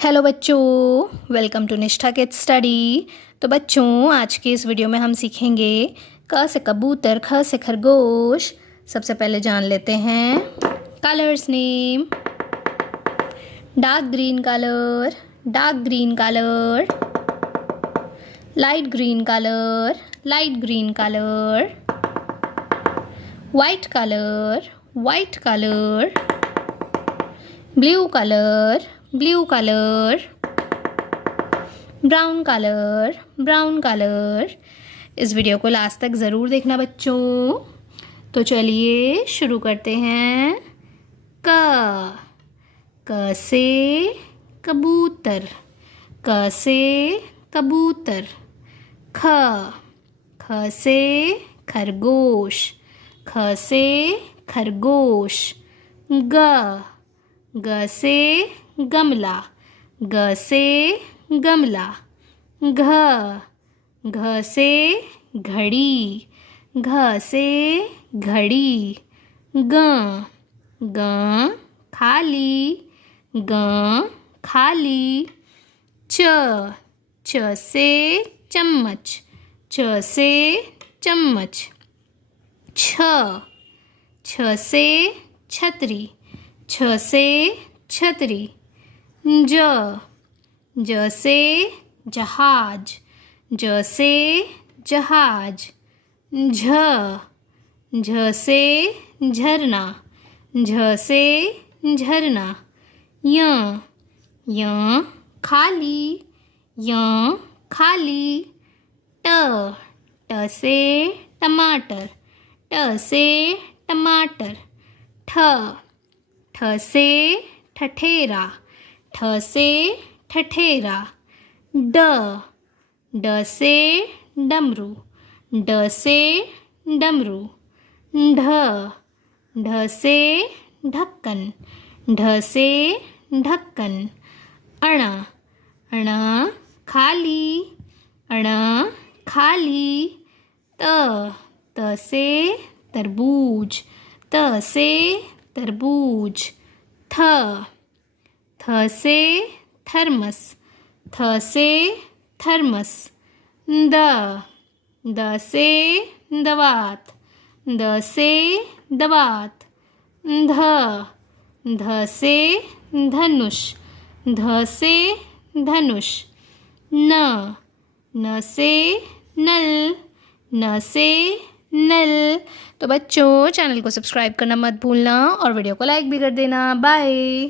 Hello बच्चों, welcome to निष्ठा kids study. तो बच्चों, आज के इस वीडियो में हम सीखेंगे क से कबूतर, ख से खरगोश। सबसे पहले जान लेते हैं colours name. Dark green colour, dark green colour. Light green colour, light green colour. White colour, white colour. Blue colour, blue colour. Brown colour, brown colour. इस वीडियो को लास्ट तक ज़रूर देखना बच्चों। तो चलिए शुरू करते हैं। क से कबूतर, क से कबूतर। ख से खरगोश, ख से खरगोश। ग से गमला, ग से गमला। घ से घड़ी, घ से घड़ी। ग खाली, ग खाली। च से चम्मच, च से चम्मच। छ से छतरी, छ से छतरी। ज से जहाज, ज से जहाज। झ से झरना, झ से झरना। य खाली, य खाली। ट से टमाटर, ट से टमाटर। ठ से ठठेरा, ठ से ठठेरा। ड से डमरू, ड से डमरू। ढ से ढक्कन, ढ से ढक्कन। अण खाली, अण खाली। त से तरबूज, त से तरबूज। थ से थर्मस, थ से थर्मस। द से दवात, द से दवात। ध से धनुष, ध से धनुष। न से नल, न से नल। तो बच्चों, चैनल को सब्सक्राइब करना मत भूलना और वीडियो को लाइक भी कर देना। बाय।